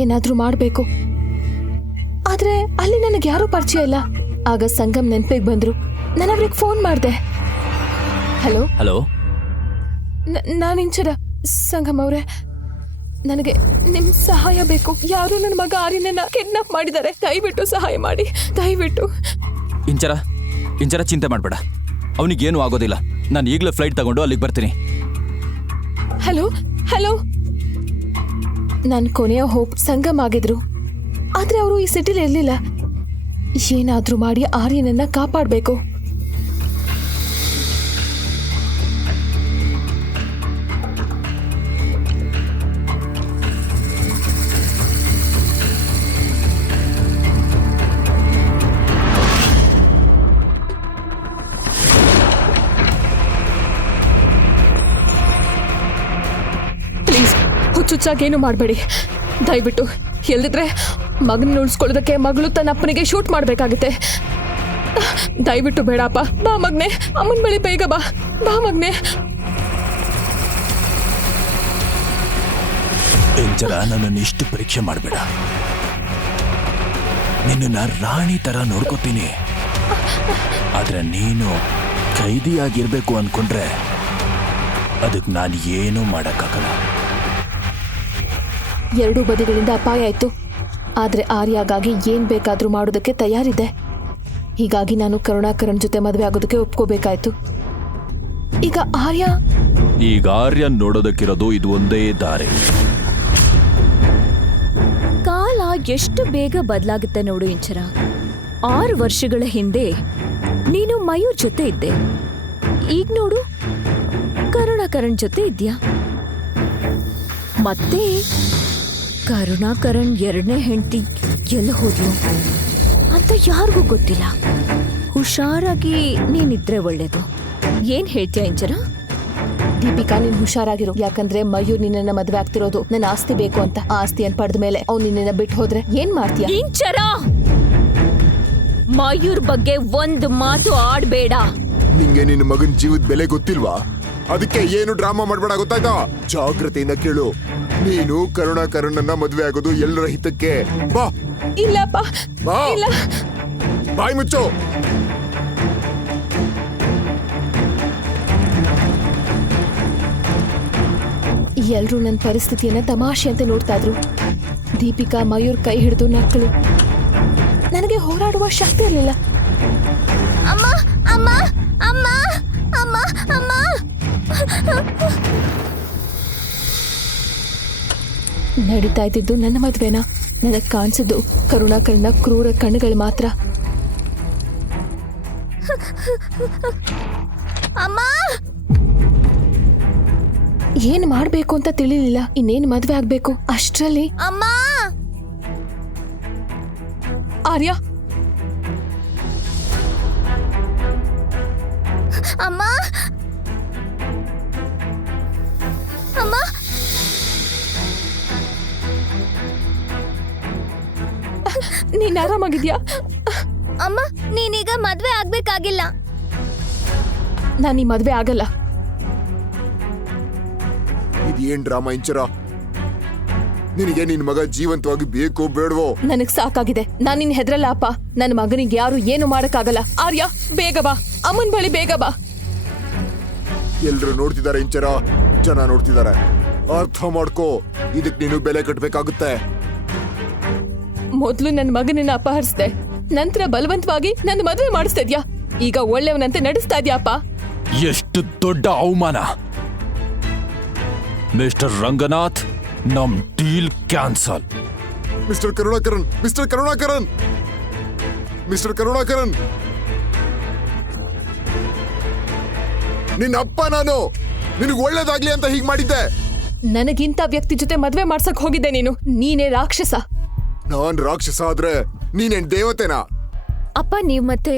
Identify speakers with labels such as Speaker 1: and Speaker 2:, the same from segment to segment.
Speaker 1: ಏನಾದ್ರೂ ಮಾಡಬೇಕು. ಆದ್ರೆ ಅಲ್ಲಿ ನನಗೆ ಯಾರೂ ಪರಿಚಯ ಇಲ್ಲ. ಆಗ ಸಂಗಮ್ ನೆನಪಿಗೆ ಬಂದ್ರು. ನಾನು ಅವ್ರಿಗೆ ಫೋನ್ ಮಾಡಿದೆ. ಹಲೋ?
Speaker 2: ಹಲೋ?
Speaker 1: ನಾನು ಇಂಚರ ಸಂಗಮ್ ಅವರೇ. ನನಗೆ ನಿಮ್ ಸಹಾಯ ಬೇಕು. ಯಾರು ನನ್ನ ಮಗ ಆರ್ಯನನ್ನ ಕಿಡ್ನಾಪ್ ಮಾಡಿದ್ದಾರೆ. ದಯವಿಟ್ಟು ಸಹಾಯ ಮಾಡಿ. ದಯವಿಟ್ಟು.
Speaker 2: ಇಂಚರ ಇಂಚರ ಚಿಂತೆ ಮಾಡಬೇಡ. ಅವನಿಗೇನು ಆಗೋದಿಲ್ಲ. ನಾನು ಈಗಲೇ ಫ್ಲೈಟ್ ತಗೊಂಡು ಅಲ್ಲಿಗೆ ಬರ್ತೀನಿ.
Speaker 1: ಹಲೋ? ಹಲೋ? ನನ್ನ ಕೊನೆಯ ಹೋಪ್ ಸಂಗಮ್ ಆಗಿದ್ರು. ಆದ್ರೆ ಅವರು ಈ ಸಿಟಿಲಿ ಇರ್ಲಿಲ್ಲ. ಏನಾದರೂ ಮಾಡಿ ಆರ್ಯನನ್ನ ಕಾಪಾಡ್ಬೇಕು. ಹುಚ್ಚುಚ್ಚಾಗೇನು ಮಾಡಬೇಡಿ. ದಯವಿಟ್ಟು, ಎಲ್ದಿದ್ರೆ ಮಗನ ಉಳಿಸ್ಕೊಳ್ಳೋದಕ್ಕೆ ಮಗಳು ತನ್ನ ಅಪ್ಪನಿಗೆ ಶೂಟ್ ಮಾಡಬೇಕಾಗುತ್ತೆ. ದಯವಿಟ್ಟು ಬೇಡಪ್ಪ, ಬಾ ಮಗ್ನೆ, ಅಮ್ಮನ ಬಳಿ ಬೇಗ ಬಾ ಬಾ ಮಗ್ನೆ.
Speaker 3: ಇಂಚರ ನನ್ನನ್ನು ಇಷ್ಟು ಪರೀಕ್ಷೆ ಮಾಡಬೇಡ. ನಿನ್ನನ್ನ ರಾಣಿ ತರ ನೋಡ್ಕೋತೀನಿ. ಆದ್ರೆ ನೀನು ಖೈದಿಯಾಗಿರ್ಬೇಕು ಅನ್ಕೊಂಡ್ರೆ ಅದಕ್ಕೆ ನಾನು ಏನೂ ಮಾಡಕ್ಕಾಗಲ್ಲ.
Speaker 1: ಎರಡೂ ಬದಿಗಳಿಂದ ಅಪಾಯ ಆಯ್ತು. ಆದರೆ ಆರ್ಯಾಗಾಗಿ ಏನ್ ಬೇಕಾದರೂ ಮಾಡೋದಕ್ಕೆ ತಯಾರಿದೆ ಹೀಗಾಗಿ ನಾನು ಕರುಣಾಕರನ್ ಜೊತೆ ಮದುವೆ ಆಗೋದಕ್ಕೆ ಒಪ್ಕೋಬೇಕಾಯ್ತು. ಈಗ ಆರ್ಯ?
Speaker 3: ಈಗ ಆರ್ಯ ನೋಡೋದಕ್ಕಿರೋದು ಇದು ಒಂದೇ ದಾರಿ.
Speaker 4: ಕಾಲ ಎಷ್ಟು ಬೇಗ ಬದಲಾಗುತ್ತೆ ನೋಡು ಇಂಚರ. ಆರು ವರ್ಷಗಳ ಹಿಂದೆ ನೀನು ಮಯೂರ್ ಜೊತೆ ಇದ್ದೆ. ಈಗ ನೋಡು ಕರುಣಾಕರಣ್ ಜೊತೆ ಇದೆಯಾ? ಮತ್ತೆ ಕರುಣಾಕರಣ್ ಎರಡನೇ ಹೆಂಡತಿ ಎಲ್ಲಿ ಹೋದ್ಲು? ಅಂತ ಯಾರಿಗೂ ಗೊತ್ತಿಲ್ಲ. ಹುಷಾರಾಗಿ ನೀನಿದ್ರೆ ಒಳ್ಳೇದು. ಏನ್ ಹೇಳ್ತೀಯ ಇಂಚರ
Speaker 1: ದೀಪಿಕಾ ನೀನ್ ಹುಷಾರಾಗಿರು. ಯಾಕಂದ್ರೆ ಮಯೂರ್ ನಿನ್ನ ಮದುವೆ ಆಗ್ತಿರೋದು. ನನ್ನ ಆಸ್ತಿ ಬೇಕು ಅಂತ ಆ ಅನ್ ಪಡೆದ ಮೇಲೆ ಅವ್ನು ನಿನ್ನ ಬಿಟ್ಟು ಹೋದ್ರೆ ಏನ್ ಮಾಡ್ತೀಯ?
Speaker 4: ಇಂಚರ ಮಯೂರ್ ಬಗ್ಗೆ ಒಂದ್ ಮಾತು ಆಡ್ಬೇಡ.
Speaker 5: ನಿಂಗೆ ನಿನ್ನ ಮಗನ್ ಜೀವದ ಬೆಲೆ ಗೊತ್ತಿಲ್ವಾ? ಅದಕ್ಕೆ ಏನು ಡ್ರಾಮಾ ಮಾಡ್ಬೇಡ ಗೊತ್ತಾಯ್ತಾ? ಜಾಗ್ರತೆಯಿಂದ ಕೇಳು. ನೀನು ಕರುಣಾಕರಣ್ಣನ ಮದುವೆ ಆಗೋದು ಎಲ್ಲರ ಹಿತಕ್ಕೆ. ಬಾ.
Speaker 1: ಇಲ್ಲಪ್ಪ.
Speaker 5: ಬಾ.
Speaker 1: ಇಲ್ಲ.
Speaker 5: ಬಾಯ್ ಮುಚ್ಚು.
Speaker 1: ಎಲ್ರೂ ನನ್ನ ಪರಿಸ್ಥಿತಿಯನ್ನ ತಮಾಷೆ ಅಂತ ನೋಡ್ತಾ ಇದ್ರು. ದೀಪಿಕಾ ಮಯೂರ್ ಕೈ ಹಿಡಿದು ನಕ್ಕಳು. ನನಗೆ ಹೋರಾಡುವ ಶಕ್ತಿ ಇರಲಿಲ್ಲ.
Speaker 4: ಅಮ್ಮ ಅಮ್ಮ ಅಮ್ಮ ಅಮ್ಮ ಅಮ್ಮ.
Speaker 1: ನಡೀತಾ ಇದ್ದಿದ್ದು ನನ್ನ ಮದ್ವೆನ? ನನಗೆ ಕಾಣಿಸಿದ್ದು ಕರುಣಾಕರ್ಣ ಕ್ರೂರ ಕಣ್ಣುಗಳು ಮಾತ್ರ.
Speaker 4: ಅಮ್ಮ!
Speaker 1: ಏನ್ ಮಾಡ್ಬೇಕು ಅಂತ ತಿಳಿಲಿಲ್ಲ. ಇನ್ನೇನ್ ಮದ್ವೆ ಆಗ್ಬೇಕು? ಅಷ್ಟ್ರಲ್ಲಿ?
Speaker 4: ಅಮ್ಮ!
Speaker 1: ಆರ್ಯ!
Speaker 4: ಅಮ್ಮ ಅಮ್ಮ!
Speaker 1: ನೀನ್ ಆರಾಮಾಗಿದ್ಯಾ?
Speaker 4: ಅಮ್ಮ ನೀನೀಗ ಮದ್ವೆ ಆಗ್ಬೇಕಾಗಿಲ್ಲ.
Speaker 1: ನಾನು ಈ ಮದ್ವೆ ಆಗಲ್ಲ.
Speaker 5: ಇದೇನ್ ಡ್ರಾಮಾ ಇಂಚರ? ನಿನಗೆ ನಿನ್ ಮಗ ಜೀವಂತವಾಗಿ ಬೇಕೋ ಬೇಡವೋ?
Speaker 1: ನನಗ್ ಸಾಕಾಗಿದೆ. ನಾನ್ ನಿನ್ ಹೆದ್ರಲ್ಲ ಅಪ್ಪ. ನನ್ನ ಮಗನಿಗೆ ಯಾರು ಏನು ಮಾಡಕ್ಕಾಗಲ್ಲ. ಆರ್ಯ ಬೇಗ ಬಾ. ಅಮ್ಮನ್ ಬಳಿ ಬೇಗ ಬಾ.
Speaker 5: ಎಲ್ರು ನೋಡ್ತಿದ್ದಾರೆ ಇಂಚರ? ಜನ ನೋಡ್ತಿದ್ದಾರೆ ಅರ್ಥ ಮಾಡ್ಕೋ. ಇದಕ್ ನೀನು ಬೆಲೆ ಕಟ್ಬೇಕಾಗುತ್ತೆ.
Speaker 1: ಮೊದ್ಲು ನನ್ನ ಮಗನನ್ನ ಅಪಹರಿಸ್ದೆ. ನಂತರ ಬಲವಂತವಾಗಿ ನನ್ನ ಮದುವೆ ಮಾಡಿಸ್ತಾ ಇದ್ಯಾ? ಈಗ ಒಳ್ಳೆಯವನಂತೆ ನಡೆಸ್ತಾ ಇದ್ಯಾಪ್ಪ?
Speaker 3: ಎಷ್ಟು ದೊಡ್ಡ ಅವಮಾನ. ಮಿಸ್ಟರ್ ರಂಗನಾಥ್ ನಮ್ deal cancel.
Speaker 5: Mister Karunakaran mister Karunakaran! Mister Karunakaran! ನಿನ್ನ ಅಪ್ಪ ನಾನು! ನಿನಗೆ ಒಳ್ಳೇದಾಗ್ಲಿ ಅಂತ ಹೀಗೆ ಮಾಡಿದ್ದೆ.
Speaker 1: ನನಗಿಂತ ವ್ಯಕ್ತಿ ಜೊತೆ ಮದ್ವೆ ಮಾಡ್ಸಕ್ ಹೋಗಿದ್ದೆ ನೀನು. ನೀನೇ ರಾಕ್ಷಸ.
Speaker 5: ನಾನ್ ರಾಕ್ಷಸ ಆದ್ರೆ ನೀನೇನ್ ದೇವತೆನಾ?
Speaker 4: ಅಪ್ಪ ನೀವ್ ಮತ್ತೆ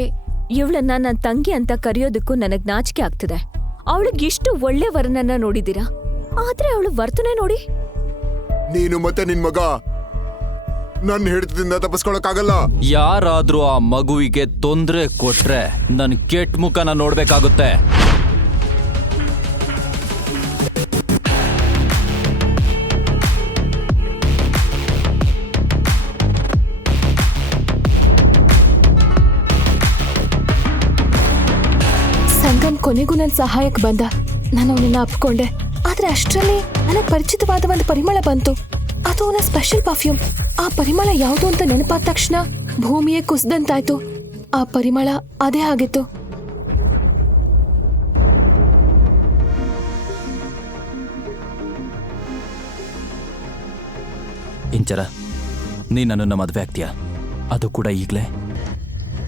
Speaker 4: ಇವಳನ್ನ ನನ್ನ ತಂಗಿ ಅಂತ ಕರೆಯೋದಕ್ಕೂ ನನಗ್ ನಾಚಿಕೆ ಆಗ್ತಿದೆ. ಅವಳಿಗೆ ಇಷ್ಟು ಒಳ್ಳೆ ವರನನ್ನ ನೋಡಿದೀರಾ ಆದ್ರೆ ಅವಳು ವರ್ತನೆ ನೋಡಿ.
Speaker 5: ನೀನು ಮತ್ತೆ ನಿನ್ ಮಗ ನನ್ನ ಹಿಡಿತದಿಂದ ತಪ್ಪಿಸ್ಕೊಳಕ್ಕಾಗಲ್ಲ?
Speaker 2: ಯಾರಾದ್ರೂ ಆ ಮಗುವಿಗೆ ತೊಂದ್ರೆ ಕೊಟ್ರೆ ನನ್ ಕೆಟ್ಟ ಮುಖನ ನೋಡ್ಬೇಕಾಗುತ್ತೆ.
Speaker 1: ನನ್ನ ಸಹಾಯಕ್ಕೆ ಬಂದ. ನಾನು ಅವನನ್ನ ಅಪ್ಕೊಂಡೆ. ಆದ್ರೆ ಅಷ್ಟರಲ್ಲಿ ನನಗೆ ಪರಿಚಿತವಾದ ಒಂದು ಪರಿಮಳ ಬಂತು. ಅದು ಅವನ ಸ್ಪೆಷಲ್ ಪರ್ಫ್ಯೂಮ್ ಆ ಪರಿಮಳ ಯಾವುದು ಅಂತ ನೆನಪಾದ ತಕ್ಷಣ ಭೂಮಿಯೇ ಕುಸಿದಂತಾಯ್ತು. ಆ ಪರಿಮಳ ಅದೇ ಆಗಿತ್ತು.
Speaker 2: ಇಂಚರ ನೀ ನನ್ನನ್ನು ಮದುವೆ ಆಗ್ತೀಯಾ? ಅದು ಕೂಡ ಈಗಲೇ?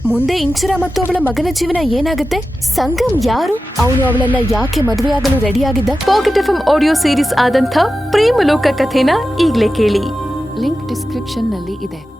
Speaker 1: ಮುಂದೆ ಇಂಚರ ಮತ್ತು ಅವಳ ಮಗನ ಜೀವನ ಏನಾಗುತ್ತೆ? ಸಂಗಮ್ ಯಾರು? ಅವನು ಅವಳನ್ನ ಯಾಕೆ ಮದುವೆಯಾಗಲು ರೆಡಿಯಾಗಿದ್ದ? ಪಾಕೆಟ್ ಎಫ್ ಆಡಿಯೋ ಸೀರೀಸ್ ಆದಂಥ ಪ್ರೇಮ ಲೋಕ ಕಥೆನ ಈಗಲೇ ಕೇಳಿ.
Speaker 6: ಲಿಂಕ್ ಡಿಸ್ಕ್ರಿಪ್ಷನ್ನಲ್ಲಿ ಇದೆ.